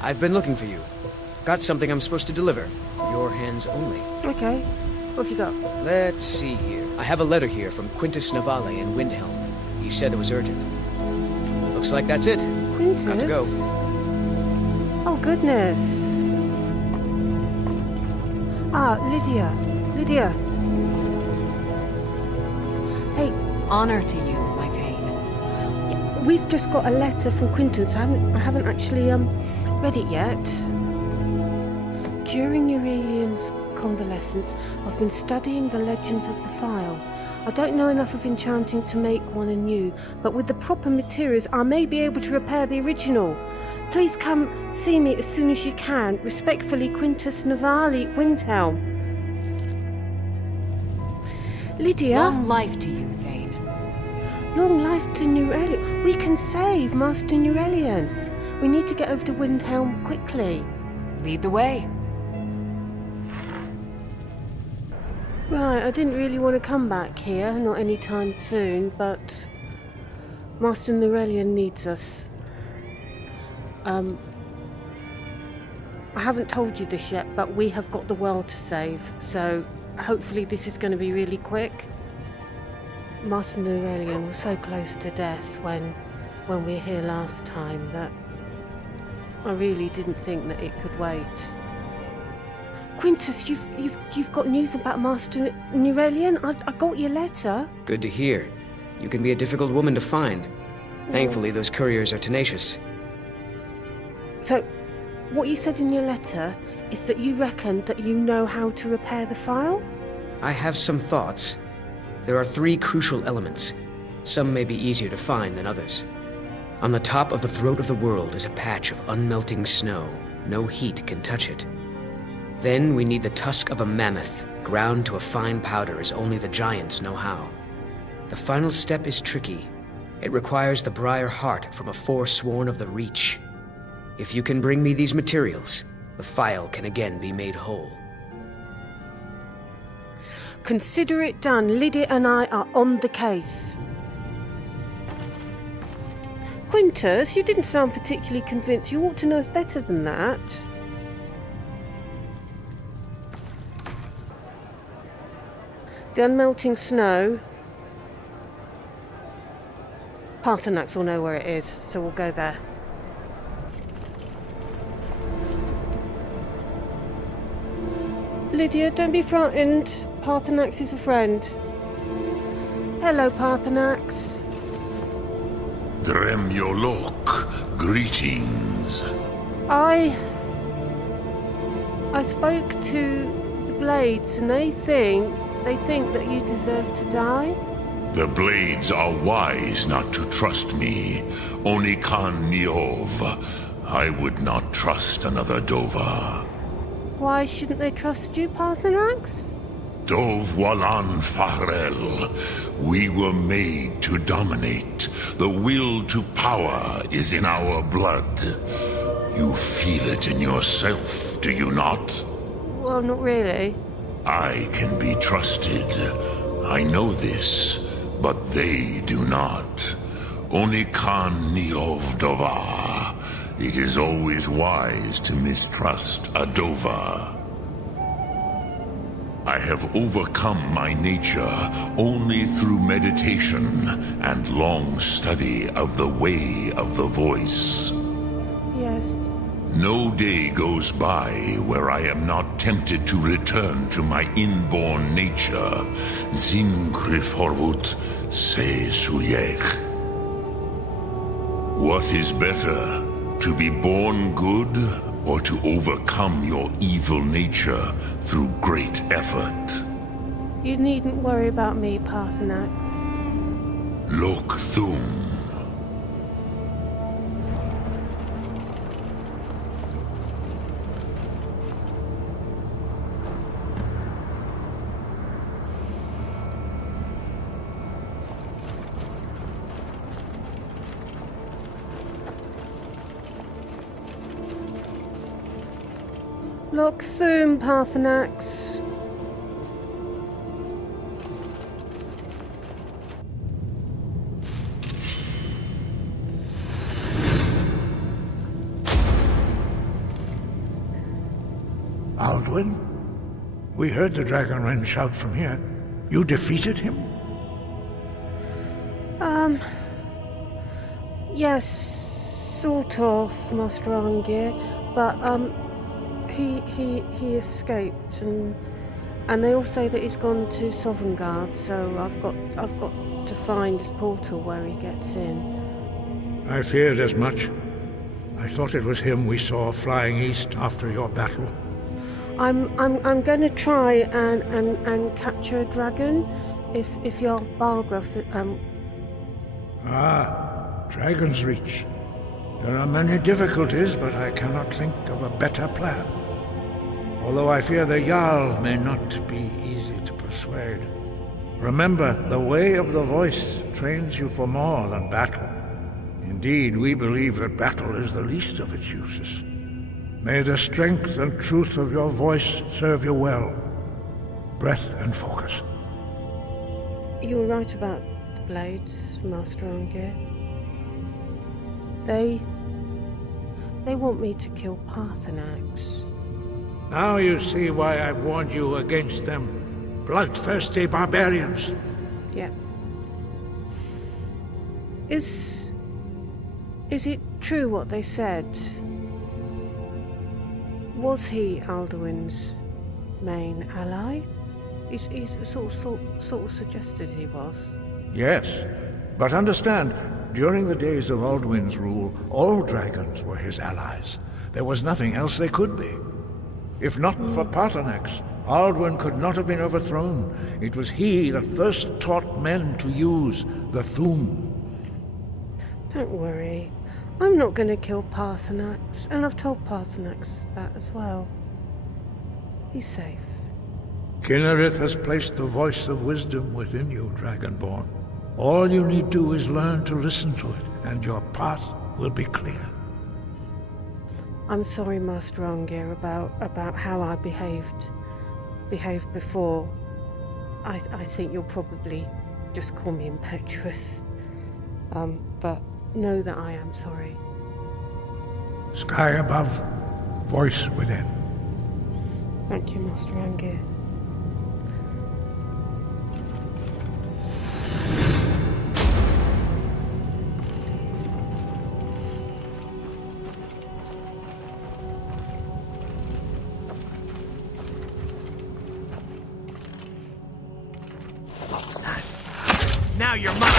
I've been looking for you. Got something I'm supposed to deliver. Your hands only. Okay. What have you got? Let's see here. I have a letter here from Quintus Navale in Windhelm. He said it was urgent. Looks like that's it. Quintus? Got to go. Oh, goodness. Ah, Lydia. Lydia. Hey. Honor to you, my Thane. Yeah, we've just got a letter from Quintus. I haven't actually read it yet. During Aurelian's convalescence, I've been studying the legends of the file. I don't know enough of enchanting to make one anew, but with the proper materials I may be able to repair the original. Please come see me as soon as you can. Respectfully, Quintus Navale, Windhelm. Lydia? Long life to you, Thane. Long life to Aurelian. We can save Master Aurelian. We need to get over to Windhelm quickly. Lead the way. Right, I didn't really want to come back here, not anytime soon, but Master Aurelian needs us. I haven't told you this yet, but we have got the world to save, so hopefully this is going to be really quick. Master Aurelian was so close to death when we were here last time that I really didn't think that it could wait. Quintus, you've got news about Master Aurelian? I got your letter. Good to hear. You can be a difficult woman to find. Thankfully, those couriers are tenacious. So, what you said in your letter is that you reckon that you know how to repair the file? I have some thoughts. There are 3 crucial elements. Some may be easier to find than others. On the top of the throat of the world is a patch of unmelting snow. No heat can touch it. Then we need the tusk of a mammoth, ground to a fine powder as only the giants know how. The final step is tricky. It requires the briar heart from a forsworn of the Reach. If you can bring me these materials, the file can again be made whole. Consider it done. Lydia and I are on the case. Quintus, you didn't sound particularly convinced. You ought to know us better than that. The unmelting snow. Parthenax will know where it is, so we'll go there. Lydia, don't be frightened. Parthenax is a friend. Hello, Parthenax. Dremyolok, greetings. I spoke to the Blades, and they think that you deserve to die. The Blades are wise not to trust me. Only Khan Niov. I would not trust another Dova. Why shouldn't they trust you, Parthenax? Dov Walan Farel. We were made to dominate. The will to power is in our blood. You feel it in yourself, do you not? Well, not really. I can be trusted. I know this, but they do not. Only Khan Niov Dova. It is always wise to mistrust a Dova. I have overcome my nature only through meditation and long study of the way of the voice. Yes. No day goes by where I am not tempted to return to my inborn nature. Zingriforvut se suyech. What is better, to be born good or to overcome your evil nature through great effort? You needn't worry about me, Parthenax. Lok Thum. Look soon, Parthenax. Alduin? We heard the Dragonren shout from here. You defeated him? Yes, sort of, Master Arngir, but, he escaped, and they all say that he's gone to Sovngarde, so I've got to find his portal where he gets in. I feared as much. I thought it was him we saw flying east after your battle. I'm going to try and capture a dragon, if your Balgraf, Dragonsreach. There are many difficulties, but I cannot think of a better plan. Although I fear the Jarl may not be easy to persuade. Remember, the way of the voice trains you for more than battle. Indeed, we believe that battle is the least of its uses. May the strength and truth of your voice serve you well. Breath and focus. You were right about the blades, Master Arngir. They want me to kill Paarthurnax. Now you see why I warned you against them. Bloodthirsty barbarians. Yeah. Is it true what they said? Was he Alduin's main ally? He's sort of suggested he was. Yes, but understand, during the days of Alduin's rule, all dragons were his allies. There was nothing else they could be. If not for Paarthurnax, Alduin could not have been overthrown. It was he that first taught men to use the Thu'um. Don't worry. I'm not going to kill Paarthurnax, and I've told Paarthurnax that as well. He's safe. Kynareth has placed the voice of wisdom within you, Dragonborn. All you need do is learn to listen to it, and your path will be clear. I'm sorry, Master Arngir, about how I behaved before. I think you'll probably just call me impetuous. But know that I am sorry. Sky above, voice within. Thank you, Master Arngir. What was that? Now you're mine!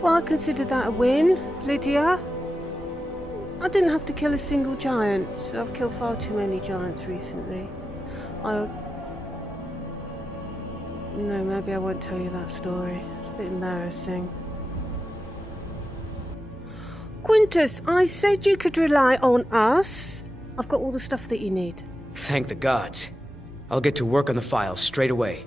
Well, I consider that a win, Lydia. I didn't have to kill a single giant. I've killed far too many giants recently. No, maybe I won't tell you that story. It's a bit embarrassing. Quintus, I said you could rely on us. I've got all the stuff that you need. Thank the gods. I'll get to work on the files straight away.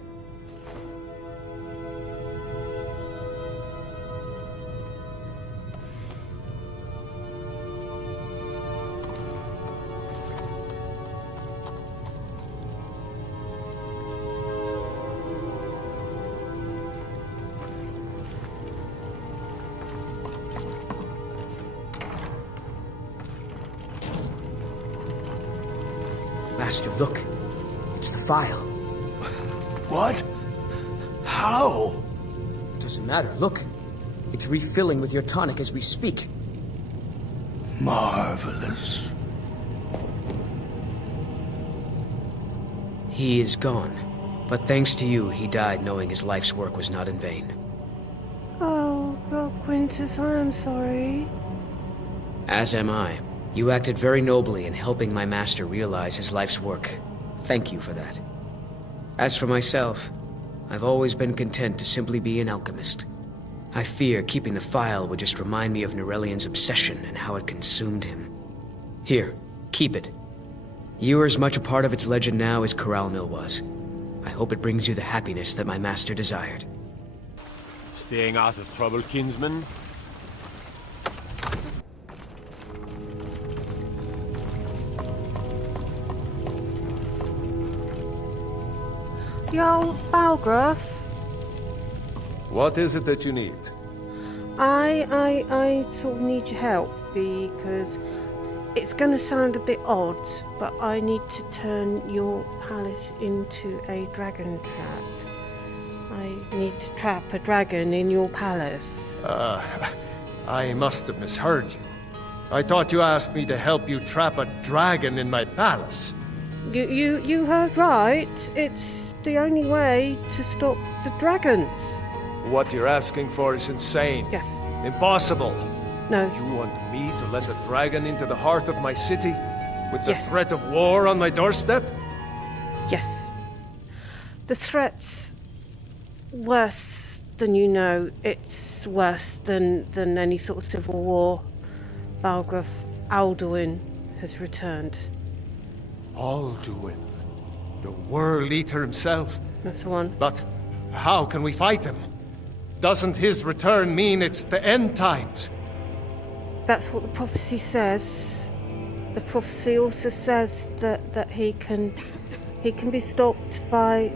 Master, look. It's the file. What? How? Doesn't matter. Look. It's refilling with your tonic as we speak. Marvelous. He is gone. But thanks to you, he died knowing his life's work was not in vain. Oh, God, Quintus, I am sorry. As am I. You acted very nobly in helping my master realize his life's work. Thank you for that. As for myself, I've always been content to simply be an alchemist. I fear keeping the file would just remind me of Nerelian's obsession and how it consumed him. Here, keep it. You are as much a part of its legend now as Coralmill was. I hope it brings you the happiness that my master desired. Staying out of trouble, kinsman? Jarl Balgruuf, What is it that you need? I sort of need your help because it's going to sound a bit odd, but I need to turn your palace into a dragon trap. I need to trap a dragon in your palace. I must have misheard you. I thought you asked me to help you trap a dragon in my palace. You heard right. It's the only way to stop the dragons. What you're asking for is insane. Yes. Impossible. No. You want me to let a dragon into the heart of my city? With the Yes. threat of war on my doorstep? Yes. The threat's worse than you know. It's worse than any sort of civil war. Balgruuf, Alduin has returned. Alduin. The Worldeater himself. That's the one. But how can we fight him? Doesn't his return mean it's the end times? That's what the prophecy says. The prophecy also says that he can be stopped by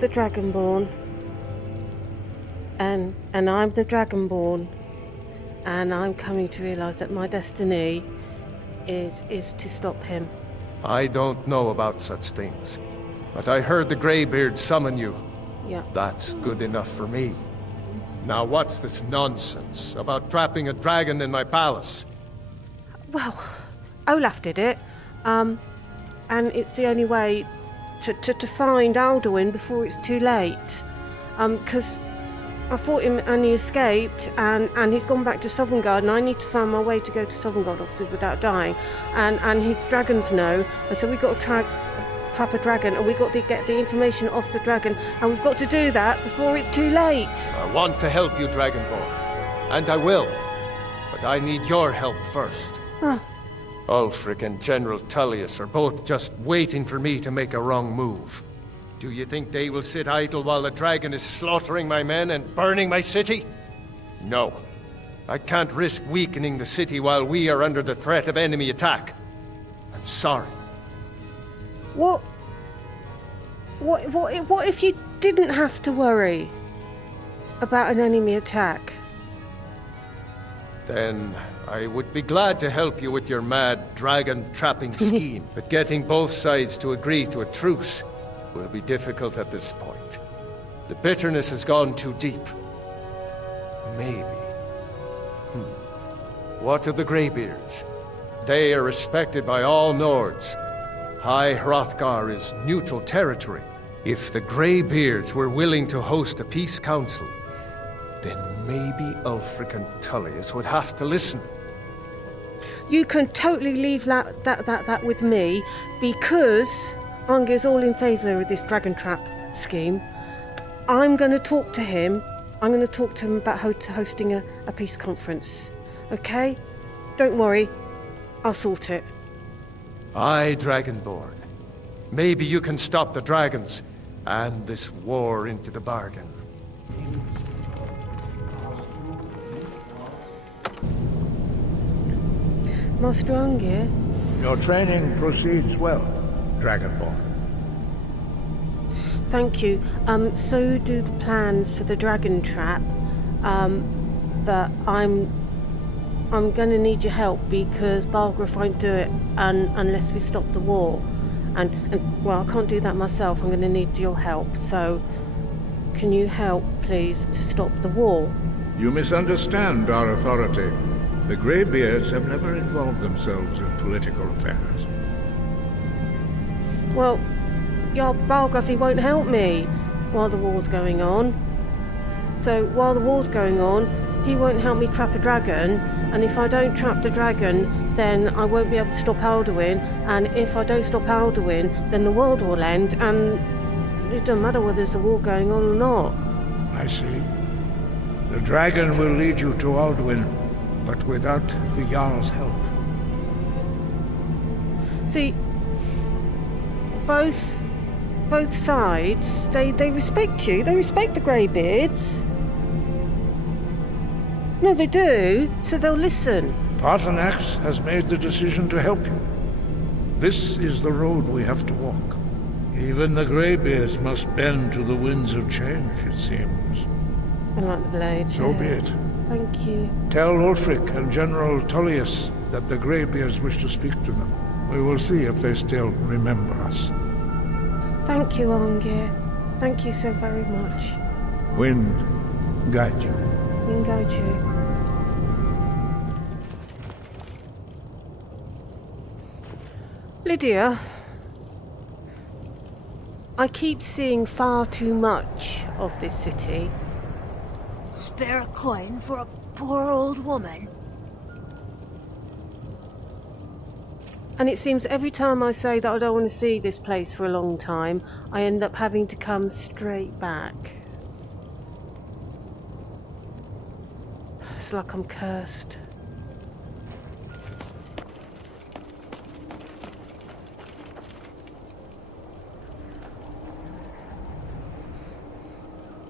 the Dragonborn. And I'm the Dragonborn. And I'm coming to realize that my destiny is to stop him. I don't know about such things. But I heard the Greybeard summon you. Yeah. That's good enough for me. Now what's this nonsense about trapping a dragon in my palace? Well, Olaf did it. And it's the only way to find Alduin before it's too late. Because I fought him and he escaped, and he's gone back to Sovngarde, and I need to find my way to go to Sovngarde obviously without dying. And his dragons know, and so we've got to trap a dragon, and we've got to get the information off the dragon, and we've got to do that before it's too late. I want to help you, Dragonborn. And I will. But I need your help first. Huh. Ulfric and General Tullius are both just waiting for me to make a wrong move. Do you think they will sit idle while the dragon is slaughtering my men and burning my city? No. I can't risk weakening the city while we are under the threat of enemy attack. I'm sorry. What if you didn't have to worry about an enemy attack? Then I would be glad to help you with your mad dragon trapping scheme. But getting both sides to agree to a truce will be difficult at this point. The bitterness has gone too deep. Maybe. What of the Greybeards? They are respected by all Nords. High Hrothgar is neutral territory. If the Greybeards were willing to host a peace council, then maybe Ulfric and Tullius would have to listen. You can totally leave that with me, because Anger's all in favour of this dragon trap scheme. I'm going to talk to him. I'm going to talk to him about hosting a peace conference. Okay? Don't worry. I'll sort it. Aye, Dragonborn. Maybe you can stop the dragons, and this war into the bargain. Master Anger, Your training proceeds well, Dragonborn. thank you. So do the plans for the dragon trap. But I'm going to need your help, because Balgruuf won't do it unless we stop the war. And well, I can't do that myself. I'm going to need your help. So, can you help, please, to stop the war? You misunderstand our authority. The Greybeards have never involved themselves in political affairs. Well, Jarl Balgruff won't help me while the war's going on. So while the war's going on, he won't help me trap a dragon, and if I don't trap the dragon, then I won't be able to stop Alduin, and if I don't stop Alduin, then the world will end, and it doesn't matter whether there's a war going on or not. I see. The dragon will lead you to Alduin, but without the Jarl's help. See, both sides, they respect you, they respect the Greybeards. No, they do, so they'll listen. Paarthurnax has made the decision to help you. This is the road we have to walk. Even the Greybeards must bend to the winds of change, it seems. I like the blade. So be it. Thank you. Tell Ulfric and General Tullius that the Greybeards wish to speak to them. We will see if they still remember us. Thank you, Arngir. Thank you so very much. Wind, guide you. We can guide you. Lydia, I keep seeing far too much of this city. Spare a coin for a poor old woman. And it seems every time I say that I don't want to see this place for a long time, I end up having to come straight back. It's like I'm cursed.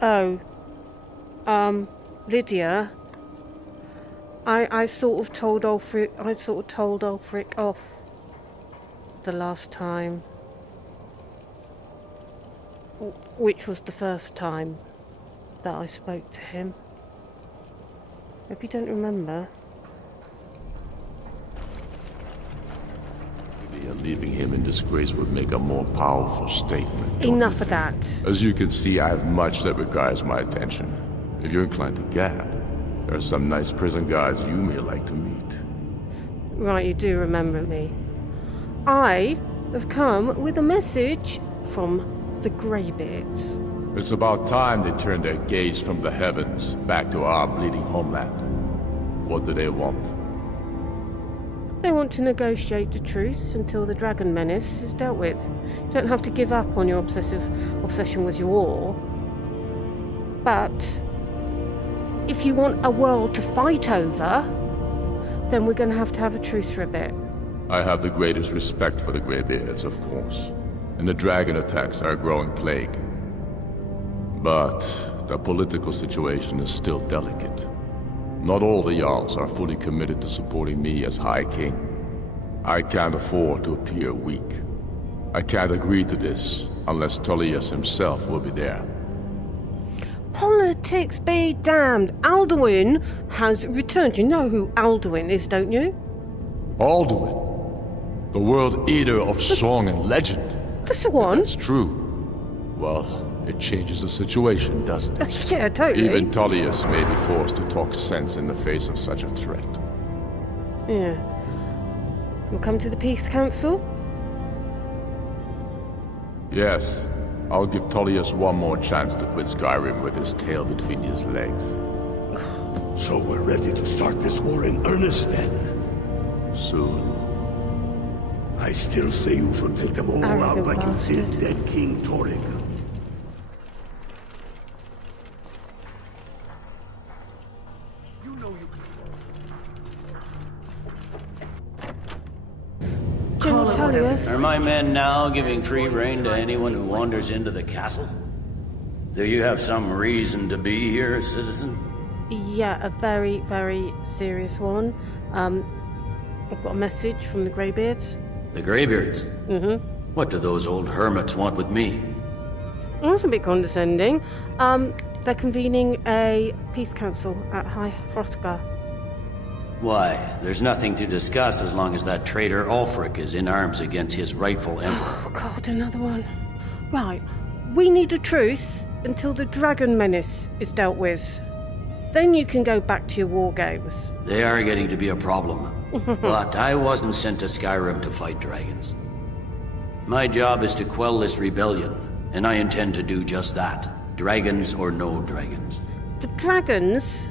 Oh, Lydia, I sort of told Ulfric off the last time, which was the first time that I spoke to him. Hope you don't remember. Leaving him in disgrace would make a more powerful statement. Enough of that. As you can see, I have much that requires my attention. If you're inclined to gab, there are some nice prison guards you may like to meet. Right, you do remember me. I have come with a message from the Greybeards. It's about time they turned their gaze from the heavens back to our bleeding homeland. What do they want? They want to negotiate a truce until the dragon menace is dealt with. You don't have to give up on your obsession with your war. But if you want a world to fight over, then we're going to have a truce for a bit. I have the greatest respect for the Greybeards, of course. And the dragon attacks are a growing plague. But the political situation is still delicate. Not all the Jarls are fully committed to supporting me as High King. I can't afford to appear weak. I can't agree to this unless Tullius himself will be there. Politics be damned. Alduin has returned. You know who Alduin is, don't you? Alduin? The Worldeater of song and legend? That's the one. It's true. Well, it changes the situation, doesn't it? Yeah, totally. Even Tullius may be forced to talk sense in the face of such a threat. Yeah. You'll come to the Peace Council? Yes. I'll give Tullius one more chance to quit Skyrim with his tail between his legs. So we're ready to start this war in earnest then? Soon. I still say you should take them all Arrogant out like bastard. you did dead King Torrig. General Tullius. Are my men now giving free rein to anyone who wanders into the castle? Do you have some reason to be here, citizen? Yeah, a very, very serious one. I've got a message from the Greybeards. The Greybeards? Mm-hmm. What do those old hermits want with me? That's a bit condescending. They're convening a peace council at High Hrothgar. Why, there's nothing to discuss as long as that traitor Ulfric is in arms against his rightful emperor. Oh god, another one. Right, we need a truce until the dragon menace is dealt with. Then you can go back to your war games. They are getting to be a problem. But I wasn't sent to Skyrim to fight dragons. My job is to quell this rebellion, and I intend to do just that. Dragons or no dragons. The dragons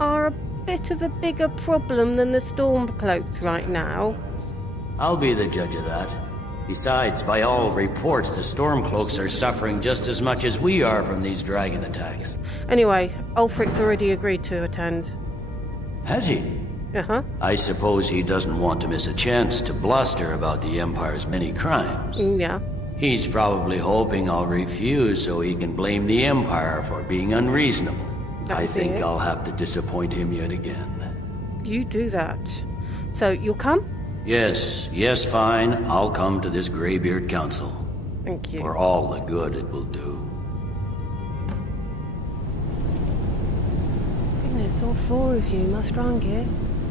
are a bit of a bigger problem than the Stormcloaks right now. I'll be the judge of that. Besides, by all reports, the Stormcloaks are suffering just as much as we are from these dragon attacks. Anyway, Ulfric's already agreed to attend. Has he? Uh-huh. I suppose he doesn't want to miss a chance to bluster about the Empire's many crimes. Yeah. He's probably hoping I'll refuse so he can blame the Empire for being unreasonable. I think I'll have to disappoint him yet again. You do that. So, you'll come? Yes, fine. I'll come to this Greybeard Council. Thank you. For all the good it will do. Goodness, all four of you must run here.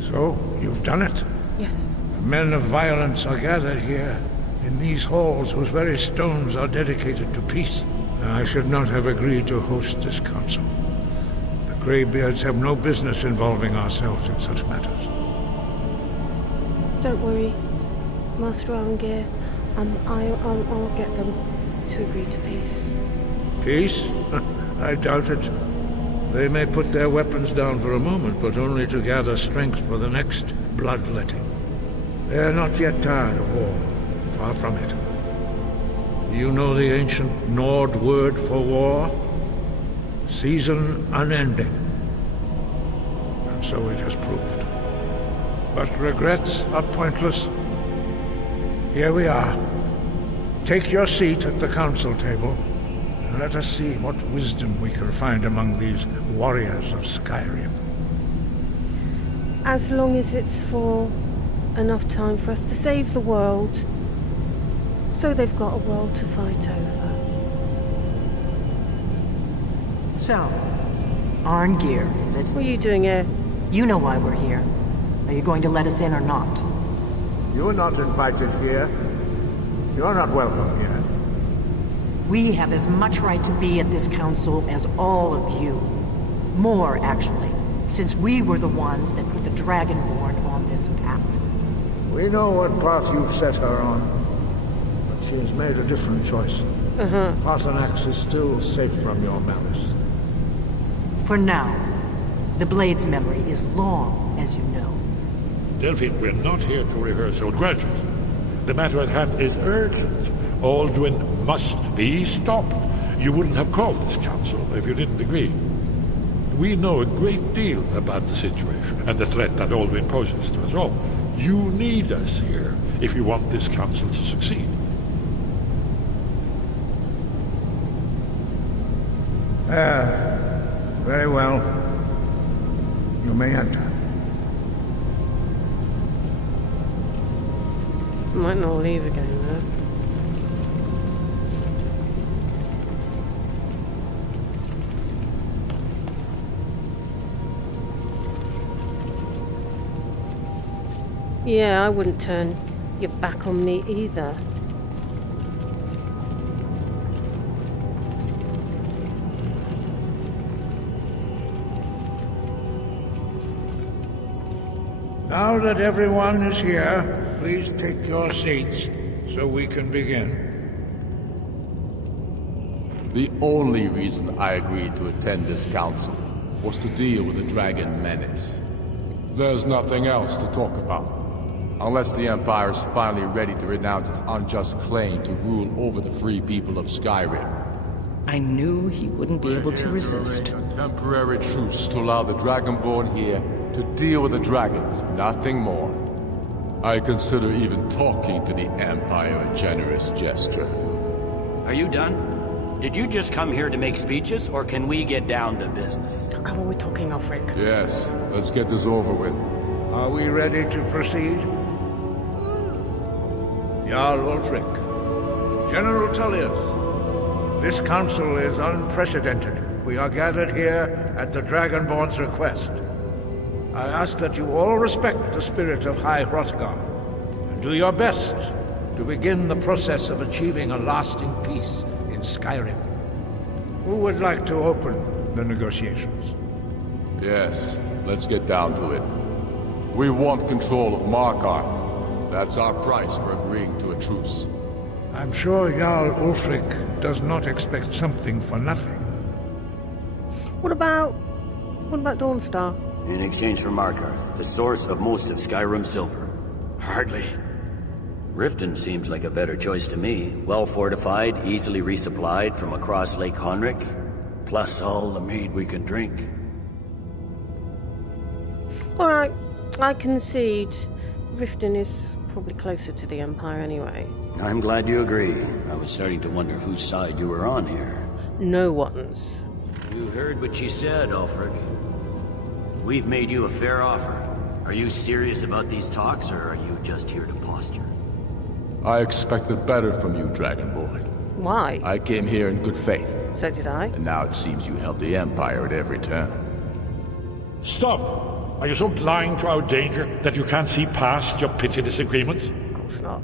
So, you've done it? Yes. Men of violence are gathered here, in these halls whose very stones are dedicated to peace. I should not have agreed to host this council. The Greybeards have no business involving ourselves in such matters. Don't worry, Master Arngir. I'll get them to agree to peace. Peace? I doubt it. They may put their weapons down for a moment, but only to gather strength for the next bloodletting. They are not yet tired of war. Far from it. You know the ancient Nord word for war? Season unending. And so it has proved. But regrets are pointless. Here we are. Take your seat at the council table, and let us see what wisdom we can find among these warriors of Skyrim. As long as it's for enough time for us to save the world, so they've got a world to fight over. So, Arngir, is it? What are you doing here? You know why we're here. Are you going to let us in or not? You're not invited here. You're not welcome here. We have as much right to be at this council as all of you. More, actually, since we were the ones that put the Dragonborn on this path. We know what path you've set her on, but she has made a different choice. Paarthurnax is still safe from your malice. For now. The Blade's memory is long, as you know. Delphine, we're not here to rehearse your grudges. The matter at hand is urgent. Alduin must be stopped. You wouldn't have called this council if you didn't agree. We know a great deal about the situation and the threat that Alduin poses to us all. You need us here if you want this council to succeed. Very well. You may enter. Might not leave again, though. Yeah, I wouldn't turn your back on me either. Now that everyone is here, please take your seats so we can begin. The only reason I agreed to attend this council was to deal with the dragon menace. There's nothing else to talk about. Unless the Empire is finally ready to renounce its unjust claim to rule over the free people of Skyrim. I knew he wouldn't be able to resist. A temporary truce to allow the Dragonborn here to deal with the dragons, nothing more. I consider even talking to the Empire a generous gesture. Are you done? Did you just come here to make speeches, or can we get down to business? Oh, come on, we're talking, Ulfric. Yes, let's get this over with. Are we ready to proceed? Jarl Ulfric, General Tullius, this council is unprecedented. We are gathered here at the Dragonborn's request. I ask that you all respect the spirit of High Hrothgar, and do your best to begin the process of achieving a lasting peace in Skyrim. Who would like to open the negotiations? Yes, let's get down to it. We want control of Markarth. That's our price for agreeing to a truce. I'm sure Jarl Ulfric does not expect something for nothing. What about Dawnstar? In exchange for Markarth, the source of most of Skyrim's silver. Hardly. Riften seems like a better choice to me. Well fortified, easily resupplied from across Lake Honric, plus all the mead we can drink. Alright, I concede. Riften is probably closer to the Empire anyway. I'm glad you agree. I was starting to wonder whose side you were on here. No one's. You heard what she said, Ulfric. We've made you a fair offer. Are you serious about these talks, or are you just here to posture? I expected better from you, Dragonborn. Why? I came here in good faith. So did I. And now it seems you help the Empire at every turn. Stop! Are you so blind to our danger that you can't see past your petty disagreements? Of course not.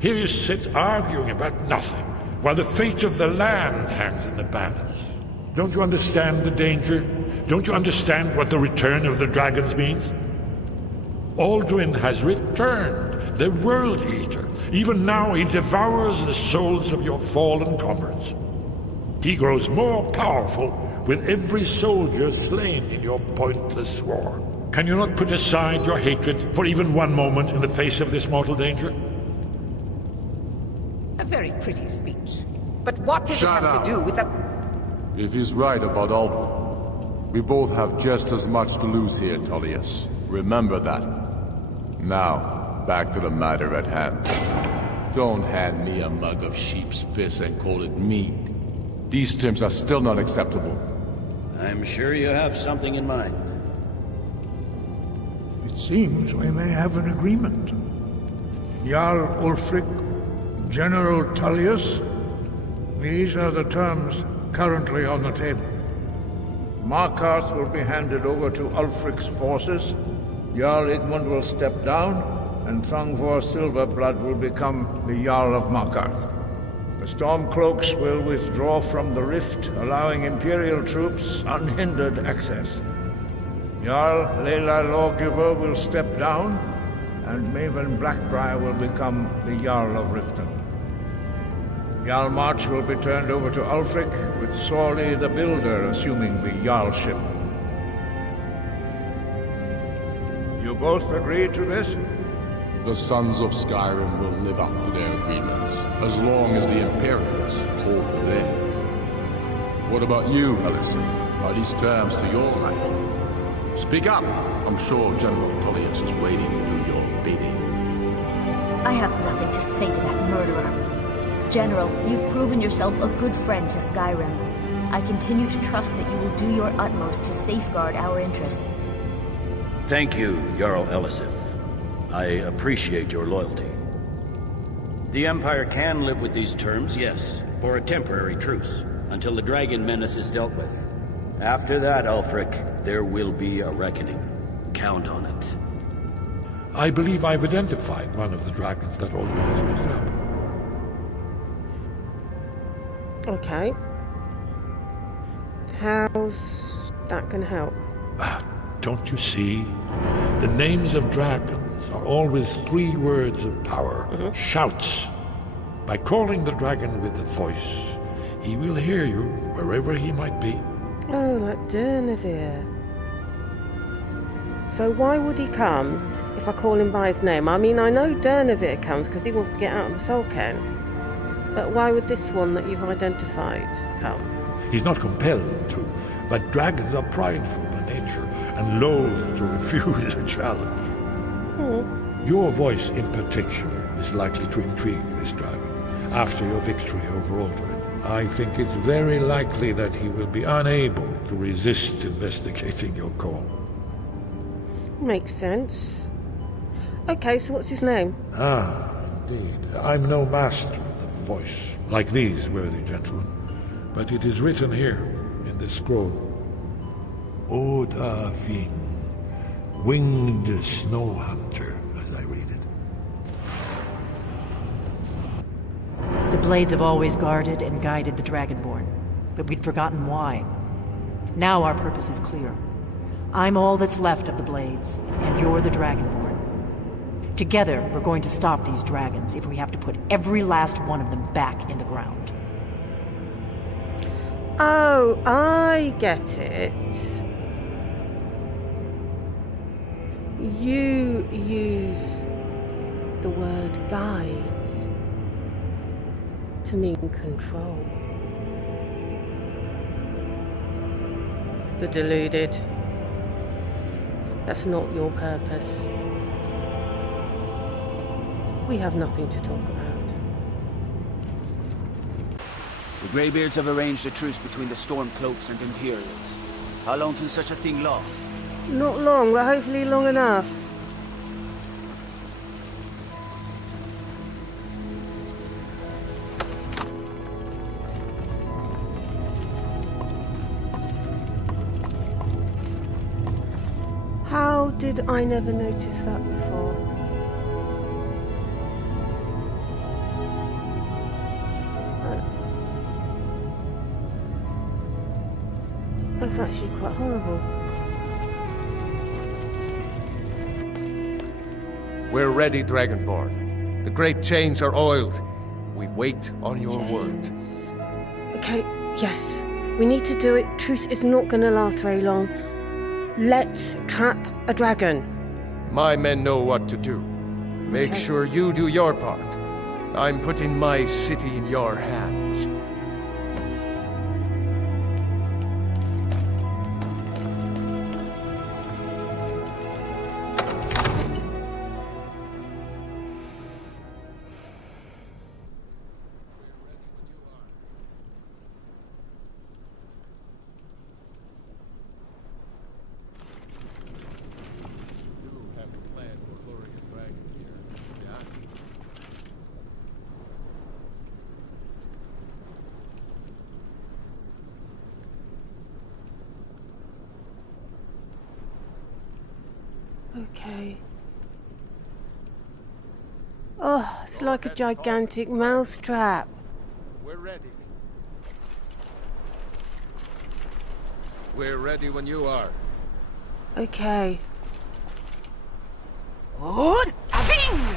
Here you sit arguing about nothing, while the fate of the land hangs in the balance. Don't you understand the danger? Don't you understand what the return of the dragons means? Alduin has returned, the Worldeater. Even now he devours the souls of your fallen comrades. He grows more powerful with every soldier slain in your pointless war. Can you not put aside your hatred for even one moment in the face of this mortal danger? A very pretty speech. But what does it have to do with the... If he's right about Alduin, we both have just as much to lose here, Tullius. Remember that. Now, back to the matter at hand. Don't hand me a mug of sheep's piss and call it mead. These terms are still not acceptable. I'm sure you have something in mind. It seems we may have an agreement. Jarl Ulfric, General Tullius, these are the terms currently on the table. Markarth will be handed over to Ulfric's forces, Jarl Igmund will step down, and Thongvor Silverblood will become the Jarl of Markarth. The Stormcloaks will withdraw from the rift, allowing Imperial troops unhindered access. Jarl Leila Lawgiver will step down, and Maven Blackbriar will become the Jarl of Riften. Jarl March will be turned over to Ulfric, with Sorley the Builder assuming the Jarlship. You both agree to this? The Sons of Skyrim will live up to their agreements, as long as the Imperials hold to theirs. What about you, Elisif? Are these terms to your liking? Speak up! I'm sure General Tullius is waiting to do your bidding. I have nothing to say to that murderer. General, you've proven yourself a good friend to Skyrim. I continue to trust that you will do your utmost to safeguard our interests. Thank you, Jarl Elisif. I appreciate your loyalty. The Empire can live with these terms, yes, for a temporary truce, until the dragon menace is dealt with. After that, Ulfric, there will be a reckoning. Count on it. I believe I've identified one of the dragons that Alduin has raised up. Okay. How's that gonna help? Don't you see? The names of dragons are always 3 words of power. Shouts. By calling the dragon with a voice, he will hear you wherever he might be. Oh, like Durnevere. So why would he come if I call him by his name? I mean, I know Durnevere comes because he wants to get out of the Soul Cairn. But why would this one that you've identified come? He's not compelled to, but dragons are prideful by nature and loath to refuse a challenge. Your voice in particular is likely to intrigue this dragon after your victory over Alduin. I think it's very likely that he will be unable to resist investigating your call. Makes sense. Okay, so what's his name? Ah, indeed. I'm no master of the voice, like these worthy gentlemen. But it is written here, in this scroll. Oda Ving, winged snow hunter, as I read it. The Blades have always guarded and guided the Dragonborn, but we'd forgotten why. Now our purpose is clear. I'm all that's left of the Blades, and you're the Dragonborn. Together, we're going to stop these dragons if we have to put every last one of them back in the ground. Oh, I get it. You use the word guide to mean control. You're deluded. That's not your purpose. We have nothing to talk about. The Greybeards have arranged a truce between the Stormcloaks and Imperials. How long can such a thing last? Not long, but hopefully long enough. How did I never notice that before? That's actually quite horrible. We're ready, Dragonborn. The great chains are oiled. We wait on your word. Okay, yes. We need to do it. Truce is not going to last very long. Let's trap a dragon. My men know what to do. Make sure you do your part. I'm putting my city in your hands. Okay. Oh, it's like a gigantic mousetrap. We're ready. We're ready when you are. Okay. Good. Aving!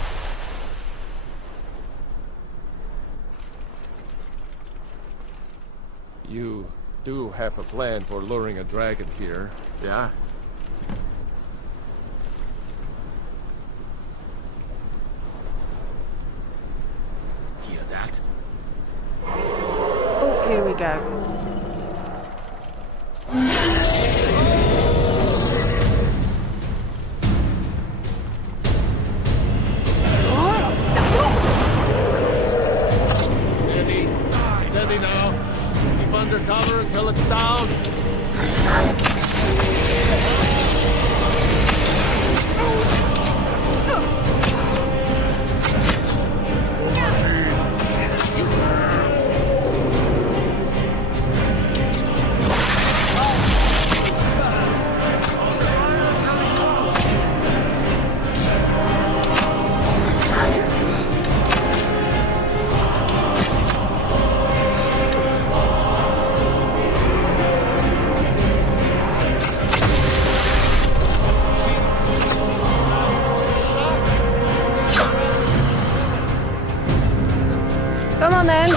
You do have a plan for luring a dragon here, yeah? Hear that? Oh, here we go. Steady now. Keep under cover until it's down. Come on then.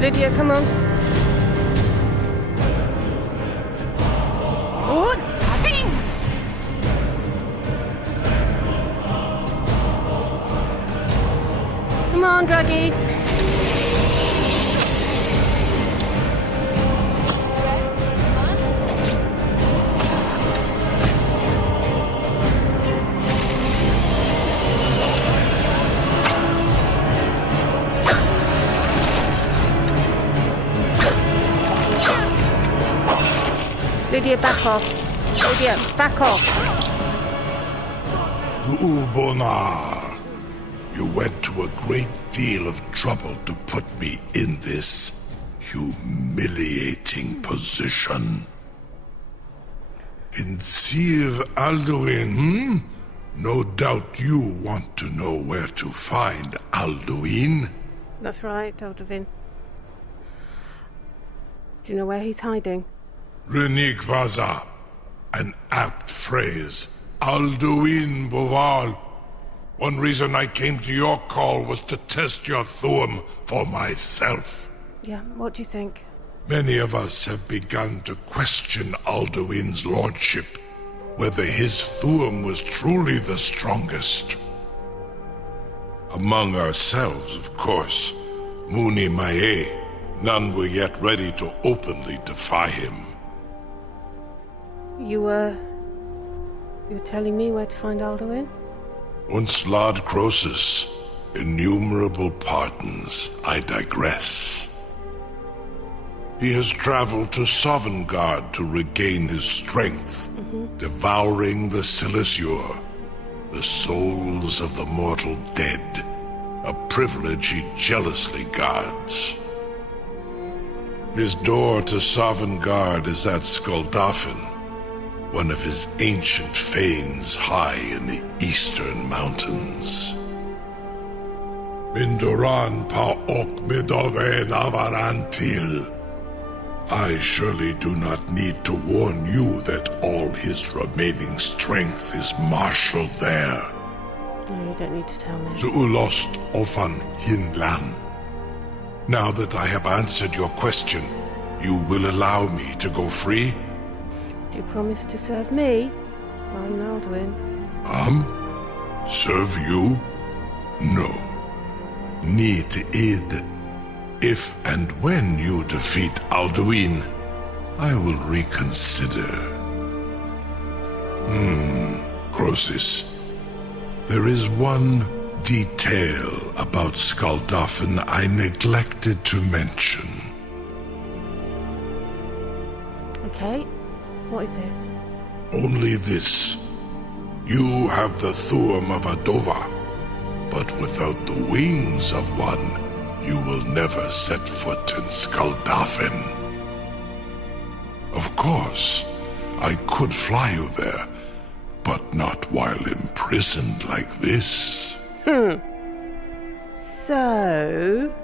Lydia, come on. Good. Aving! Come on, Draggy. Lydia, back off. Lydia, back off. Ubonar, you went to a great deal of trouble to put me in this humiliating position. In Sir Alduin, No doubt you want to know where to find Alduin. That's right, Alduin. Do you know where he's hiding? Renikvaza. An apt phrase. Alduin Boval. One reason I came to your call was to test your Thuum for myself. Yeah, what do you think? Many of us have begun to question Alduin's lordship, whether his Thuum was truly the strongest. Among ourselves, of course, Muni Mae, none were yet ready to openly defy him. You're telling me where to find Alduin? Once Lord Croesus, innumerable pardons, I digress. He has traveled to Sovngarde to regain his strength, devouring the Silesure, the souls of the mortal dead, a privilege he jealously guards. His door to Sovngarde is at Skuldafn, one of his ancient fanes high in the eastern mountains. Mindoran pa ok midove navarantil. I surely do not need to warn you that all his remaining strength is marshaled there. No, you don't need to tell me. Zuulost ofan hinlan. Now that I have answered your question, you will allow me to go free? Do you promise to serve me? I'm Alduin. Serve you? No. Need id. If and when you defeat Alduin, I will reconsider. Croesus. There is one detail about Skuldafn I neglected to mention. Okay. What is it? Only this. You have the Thuum of Adova, but without the wings of one, you will never set foot in Skuldafn. Of course, I could fly you there, but not while imprisoned like this. So...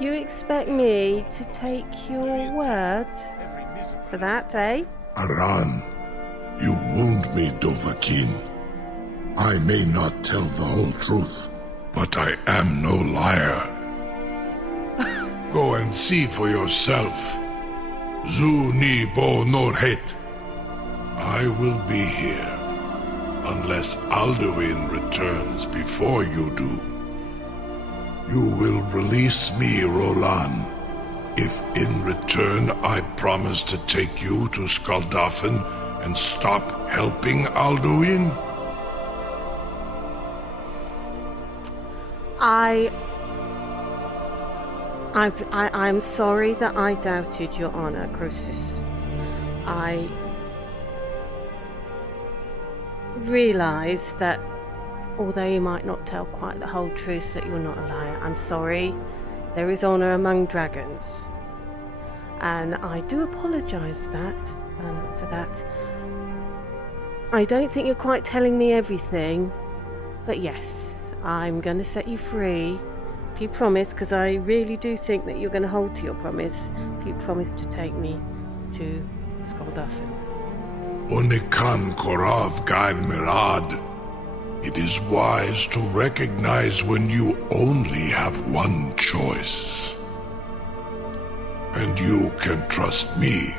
you expect me to take your word for that, eh? Aran, you wound me, Dovahkiin. I may not tell the whole truth, but I am no liar. Go and see for yourself. Zu ni bo norhet. I will be here, unless Alduin returns before you do. You will release me, Roland, if in return I promise to take you to Skuldafn and stop helping Alduin? I'm sorry that I doubted your honor, Croesus. I realize that although you might not tell quite the whole truth, that you're not a liar. I'm sorry. There is honor among dragons. And I do apologize for that. I don't think you're quite telling me everything, but yes, I'm going to set you free if you promise, because I really do think that you're going to hold to your promise if you promise to take me to Skuldafn. Unikan Korav Gair Mirad. It is wise to recognize when you only have one choice. And you can trust me.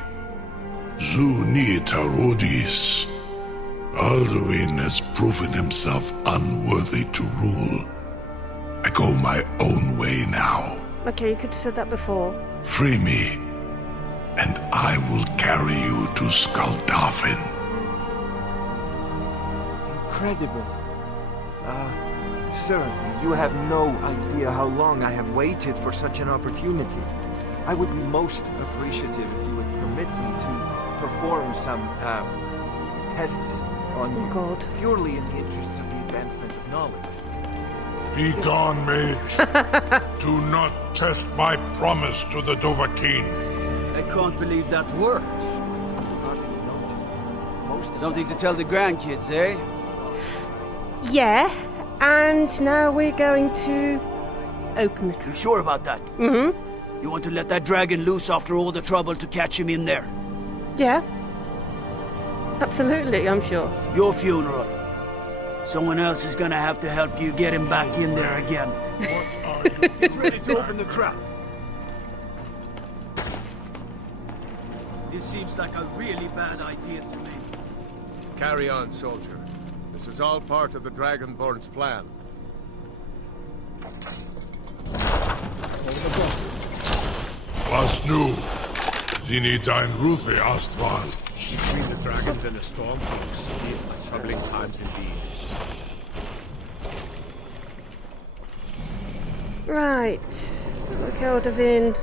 Zuni Tarudis. Alduin has proven himself unworthy to rule. I go my own way now. Okay, you could have said that before. Free me, and I will carry you to Skuldafn. Incredible. Sir, you have no idea how long I have waited for such an opportunity. I would be most appreciative if you would permit me to perform some, tests on you, purely in the interests of the advancement of knowledge. Be gone, mage. Do not test my promise to the Dovahkiin. I can't believe that worked. Something to tell the grandkids, eh? Yeah, and now we're going to open the trap. You sure about that? Mm-hmm. You want to let that dragon loose after all the trouble to catch him in there? Yeah. Absolutely, I'm sure. Your funeral. Someone else is gonna have to help you get him back in there again. What are you? Get ready to open the trap. This seems like a really bad idea to me. Carry on, soldier. This is all part of the Dragonborn's plan. Was nu? Zini dein Ruthe Astral. Between the dragons and the stormcloaks, these are troubling times indeed. Right. Look, Alduin.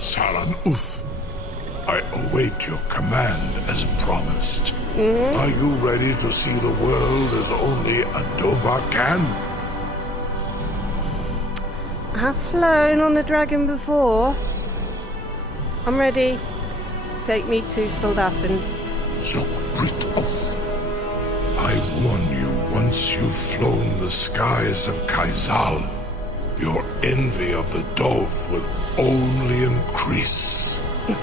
Saran Uth. I await your command as promised. Are you ready to see the world as only a Dova can? I have flown on a dragon before. I'm ready. Take me to Speldafen. So Brit off. I warn you, once you've flown the skies of Kaizal, your envy of the Dove will only increase. The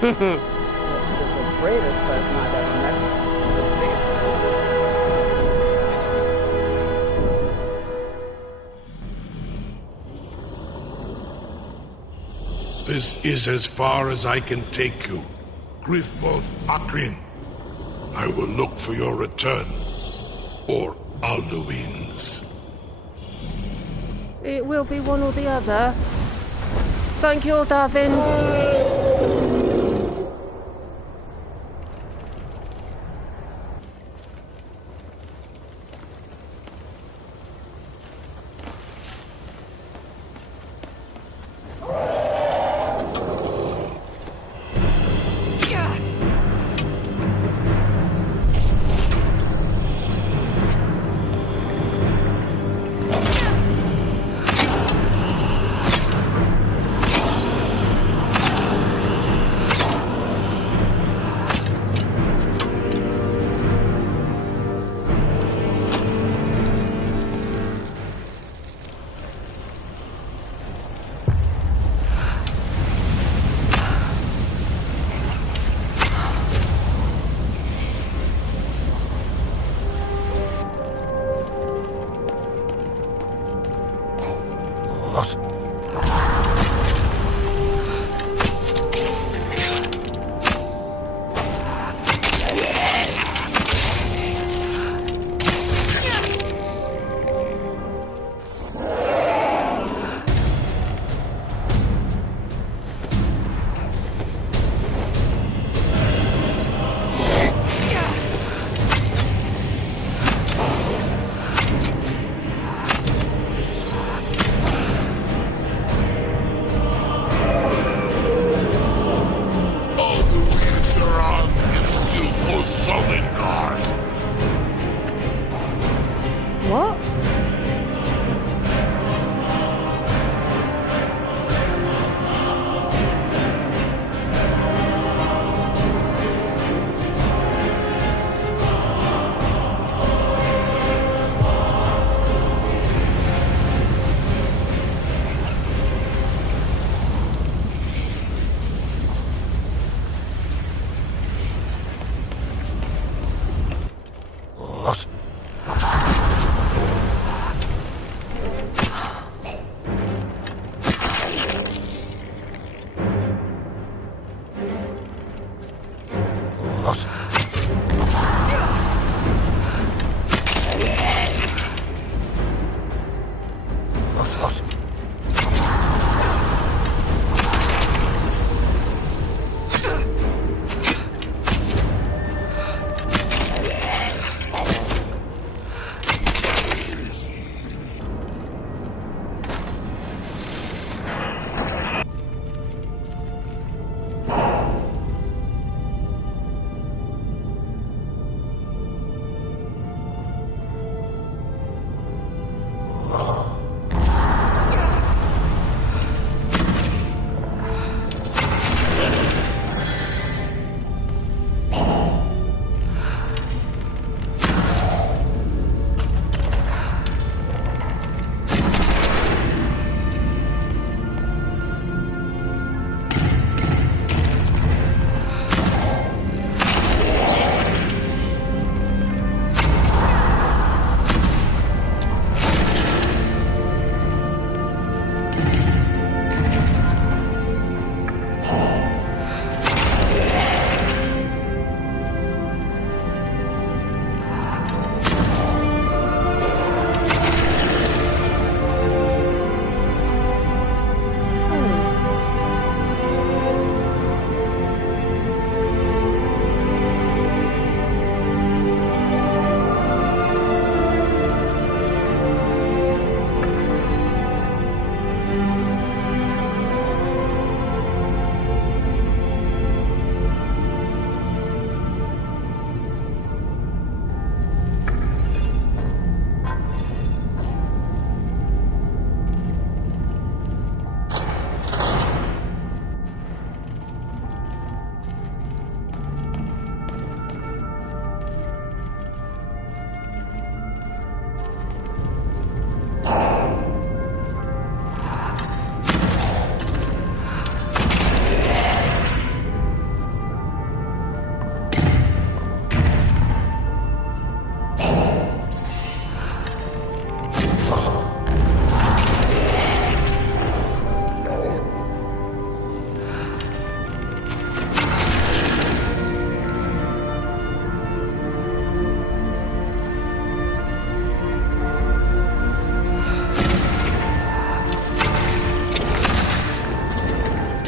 bravest person I've ever met. This is as far as I can take you. Grifboth Akrin. I will look for your return. Or Alduin's. It will be one or the other. Thank you, Alduin. What?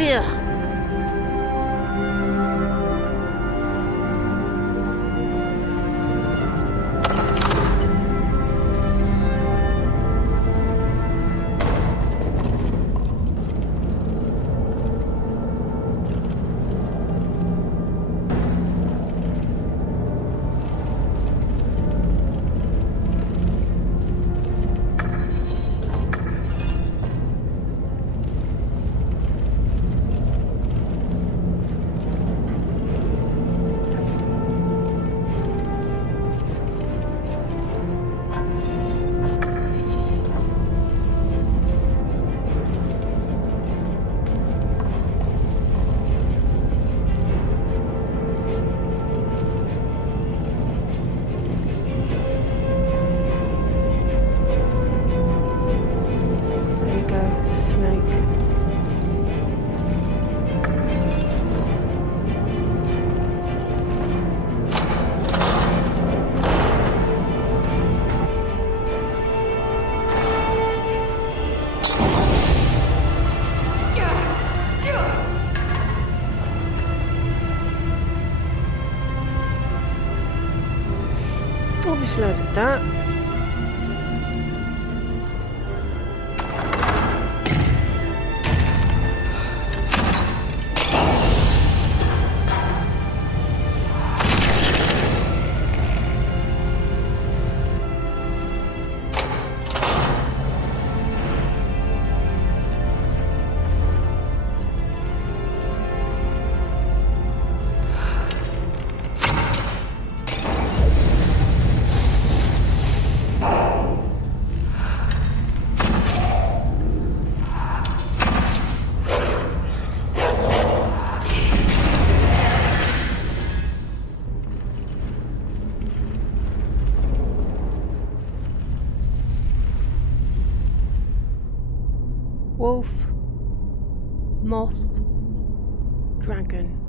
Ugh. Obviously loaded that. Wolf, moth, dragon.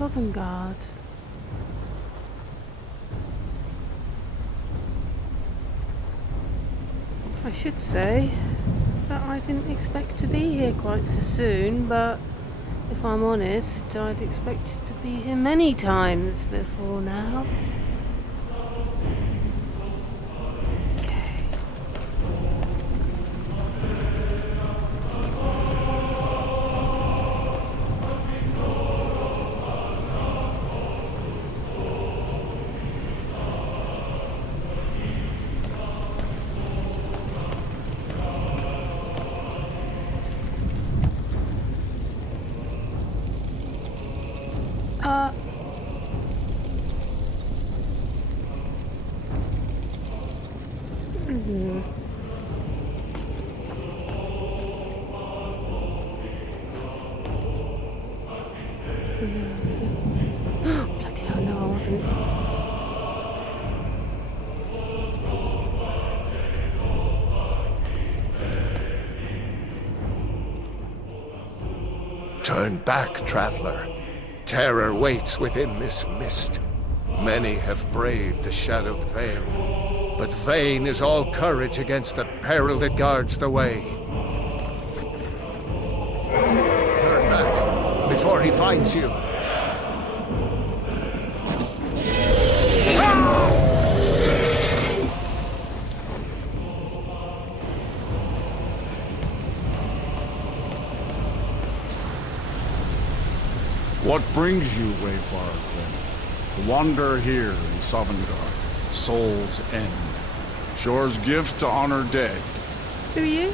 Sovngarde. I should say that I didn't expect to be here quite so soon, but if I'm honest, I'd expected to be here many times before now. Bloody hell, no, I wasn't. Turn back, traveler. Terror waits within this mist. Many have braved the shadowed veil, but vain is all courage against the peril that guards the way. Turn back, before he finds you. What brings you, Wayfarer Quinn? To wander here in Sovngarde? Soul's End. Shore's gift to honor dead. Who are you?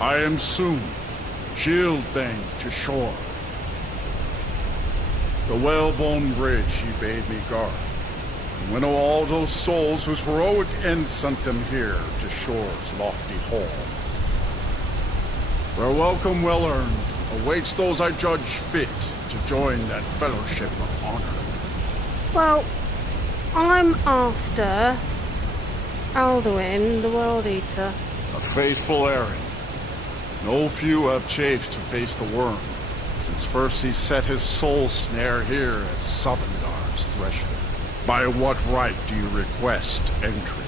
I am Soon, shield thing to Shore. The whalebone bridge he bade me guard, and winnow all those souls whose heroic end sent them here to Shore's lofty hall. Their welcome well earned awaits those I judge fit to join that fellowship of honor. Well, I'm after Alduin, the Worldeater. A faithful errand. No few have chafed to face the worm, since first he set his soul snare here at Sovngarde's threshold. By what right do you request entry?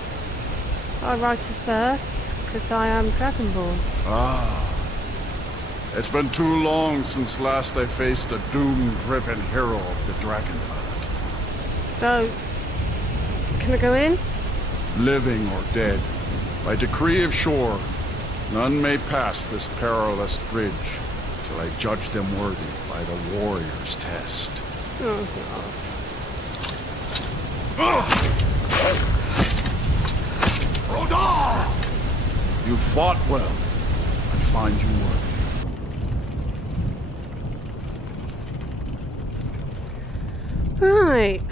By right of birth, because I am Dragonborn. Ah. It's been too long since last I faced a doom-driven hero of the Dragonguard. So, can I go in? Living or dead, by decree of Shore, none may pass this perilous bridge till I judge them worthy by the warrior's test. Oh, God. You fought well. I find you worthy. Right.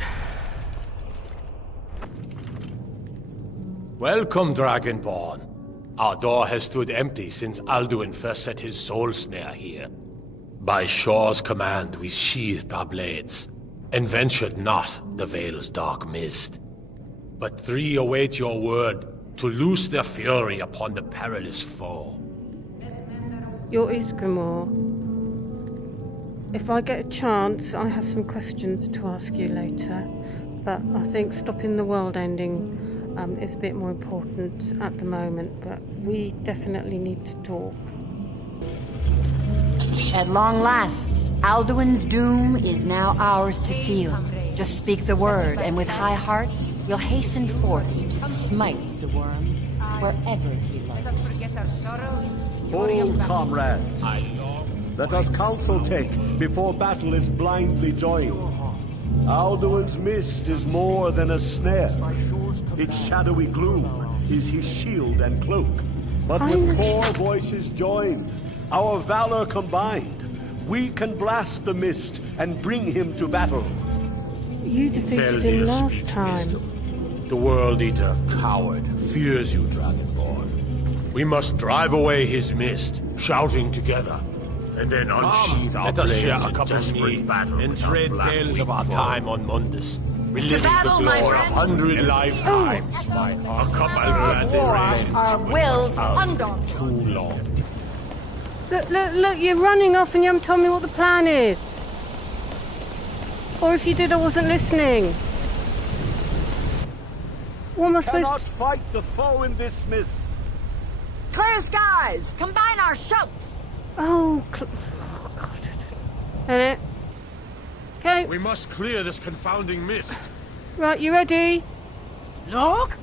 Welcome, Dragonborn. Our door has stood empty since Alduin first set his soul snare here. By Shore's command, we sheathed our blades, and ventured not the Vale's dark mist. But three await your word to loose their fury upon the perilous foe. Your Isgrimor. If I get a chance, I have some questions to ask you later. But I think stopping the world ending is a bit more important at the moment. But we definitely need to talk. At long last, Alduin's doom is now ours to seal. Just speak the word, and with high hearts, we'll hasten forth to smite the worm wherever he lies. Hold, comrades. Let us counsel take before battle is blindly joined. Alduin's mist is more than a snare. Its shadowy gloom is his shield and cloak. But with 4 voices joined, our valor combined, we can blast the mist and bring him to battle. You defeated him last time. The Worldeater, coward, fears you, Dragonborn. We must drive away his mist, shouting together. And then unsheath our blades in desperate battle and trade tales of our time on Mundus. Relive the glory of 100 lifetimes, my heart. Our wills undaunted. Too long. Look, you're running off and you haven't told me what the plan is. Or if you did, I wasn't listening. What am I supposed to... Cannot fight the foe in this mist. Clear skies! Combine our shouts! Oh, God. Edit. Okay. We must clear this confounding mist. Right, you ready? Look!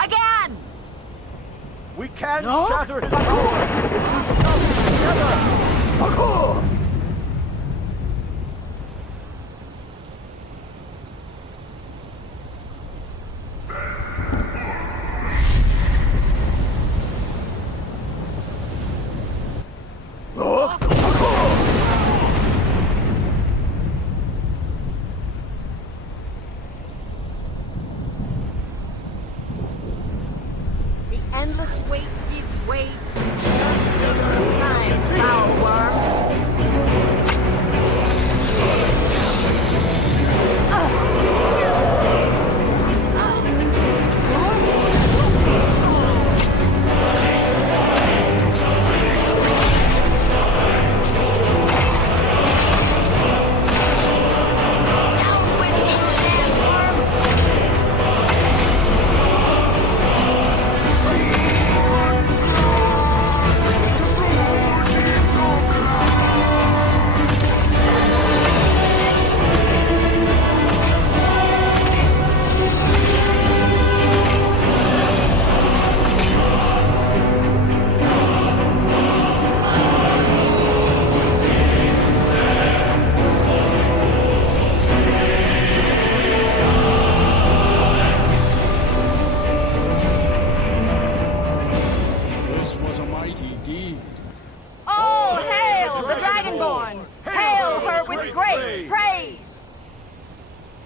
Again! We can shatter his door if we shout together! Parkour! The endless wait gives way. Time, foul worm.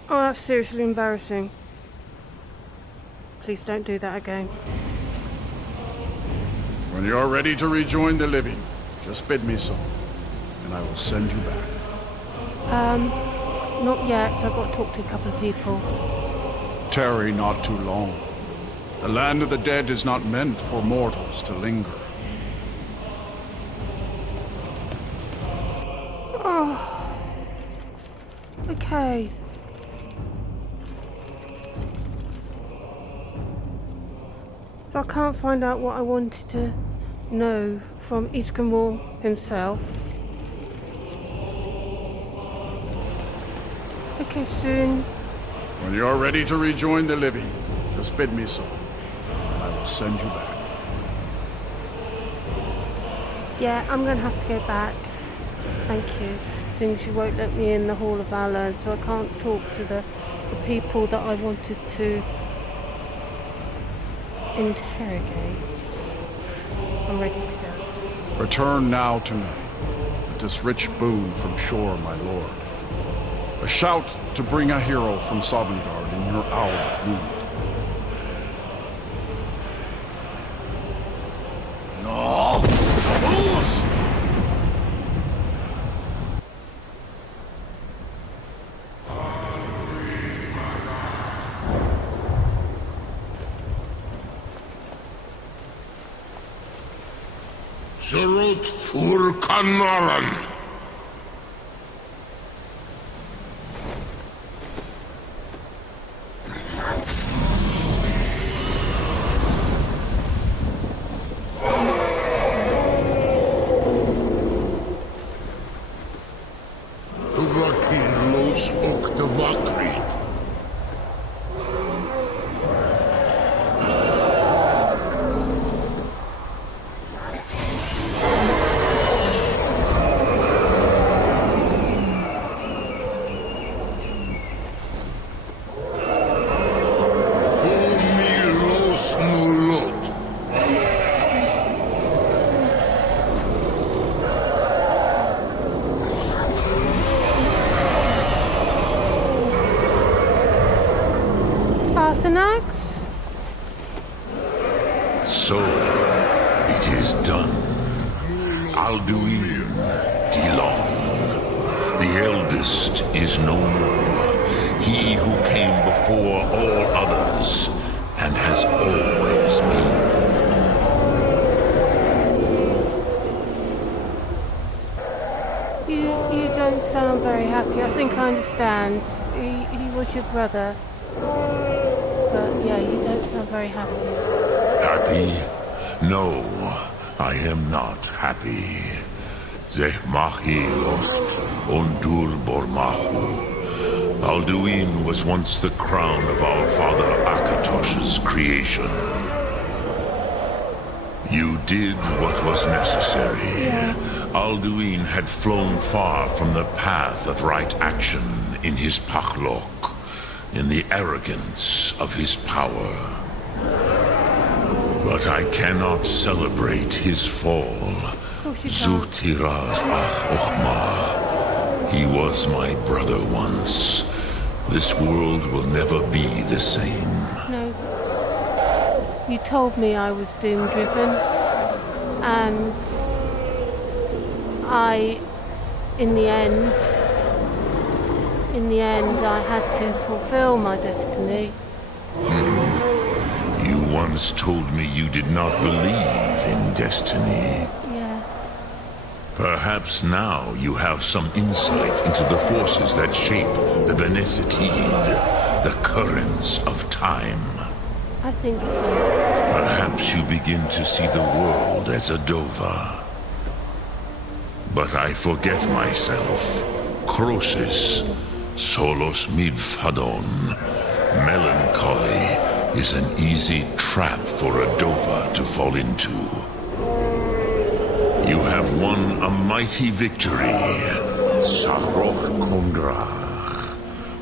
Oh, that's seriously embarrassing. Please don't do that again. When you're ready to rejoin the living, just bid me so, and I will send you back. Not yet. I've got to talk to a couple of people. Tarry not too long. The land of the dead is not meant for mortals to linger. Oh. Okay. So I can't find out what I wanted to know from Isgramor himself. Okay, soon. When you're ready to rejoin the living, just bid me so, and I will send you back. Yeah, I'm going to have to go back. Thank you. Things you won't let me in the Hall of Alduin, so I can't talk to the people that I wanted to interrogate. I'm ready to go. Return now to me, with this rich boon from shore, my lord. A shout to bring a hero from Sovngarde in your hour of need. No! Fools! Surut fur Kanaran. So, it is done. Alduin, Dilong. The eldest is no more. He who came before all others, and has always been. You don't sound very happy. I think I understand. He was your brother. But yeah, you don't sound very happy. Happy? No, I am not happy. Zehmachi lost Ondur Bormahu. Alduin was once the crown of our father Akatosh's creation. You did what was necessary. Yeah. Alduin had flown far from the path of right action in his Pachlok, in the arrogance of his power. But I cannot celebrate his fall. Zutiraz Ach Ochma. He was my brother once. This world will never be the same. No. You told me I was doom-driven. And in the end, I had to fulfill my destiny. You once told me you did not believe in destiny. Yeah. Perhaps now you have some insight into the forces that shape the Benesitid, the currents of time. I think so. Perhaps you begin to see the world as a Dova. But I forget myself. Crosis, solos midfadon. Melancholy is an easy trap for a Dova to fall into. You have won a mighty victory, Sahroch Kondrach.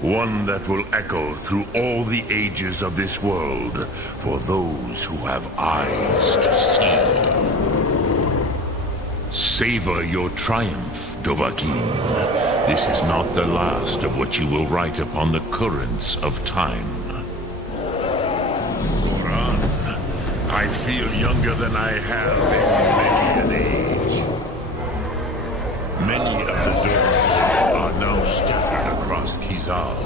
One that will echo through all the ages of this world for those who have eyes to see. Savor your triumph, Dovahkiin. This is not the last of what you will write upon the currents of time. Goran, I feel younger than I have in many an age. Many of the dead are now scattered across Kizal.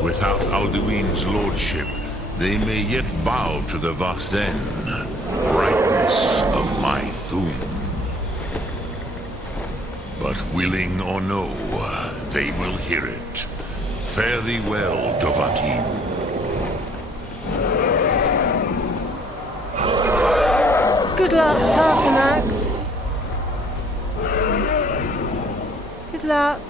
Without Alduin's lordship, they may yet bow to the Vasen, brightness of my Thum. But willing or no, they will hear it. Fare thee well, Dovahkiin. Good luck, Parkanax. Good luck.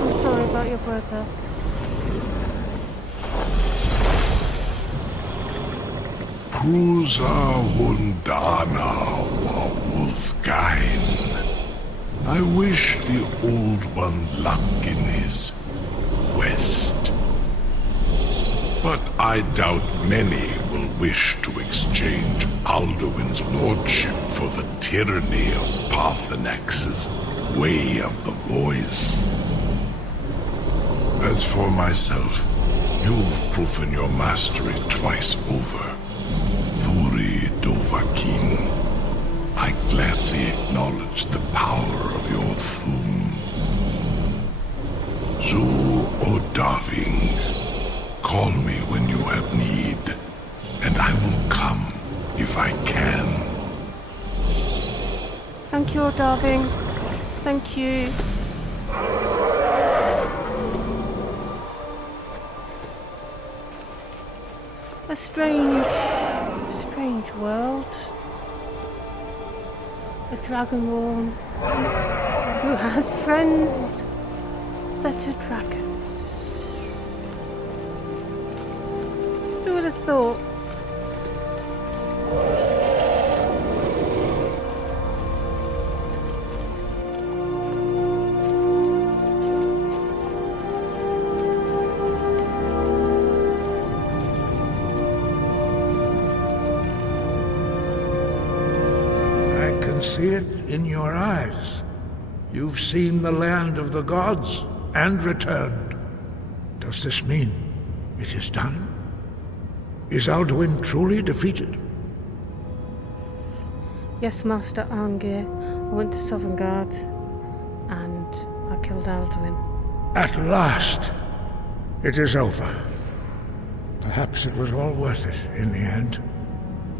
I'm sorry about your brother. Prusa Wundana wa Wuthgain. I wish the Old One luck in his quest. But I doubt many will wish to exchange Alduin's lordship for the tyranny of Parthenax's way of the voice. As for myself, you've proven your mastery twice over. Thuri Dovahkiin, I gladly acknowledge the power of your Thum. Zu Odaving, call me when you have need, and I will come if I can. Thank you, Darving. Thank you. A strange world. A dragonborn who has friends that are dragons. Who would have thought? See it in your eyes. You've seen the land of the gods and returned. Does this mean it is done? Is Alduin truly defeated? Yes, Master Arngir. I went to Sovngarde and I killed Alduin. At last, it is over. Perhaps it was all worth it in the end.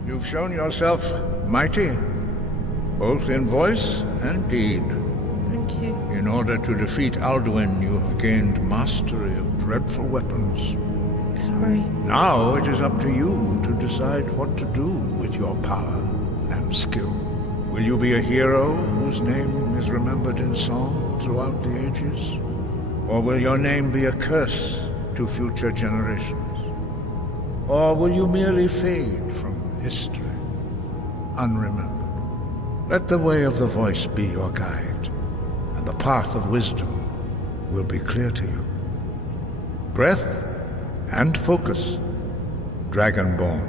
You've shown yourself mighty, both in voice and deed. Thank you. In order to defeat Alduin, you have gained mastery of dreadful weapons. Sorry. Now it is up to you to decide what to do with your power and skill. Will you be a hero whose name is remembered in song throughout the ages? Or will your name be a curse to future generations? Or will you merely fade from history, unremembered? Let the way of the voice be your guide, and the path of wisdom will be clear to you. Breath and focus, Dragonborn.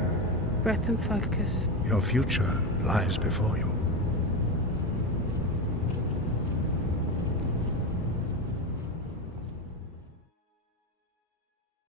Breath and focus. Your future lies before you.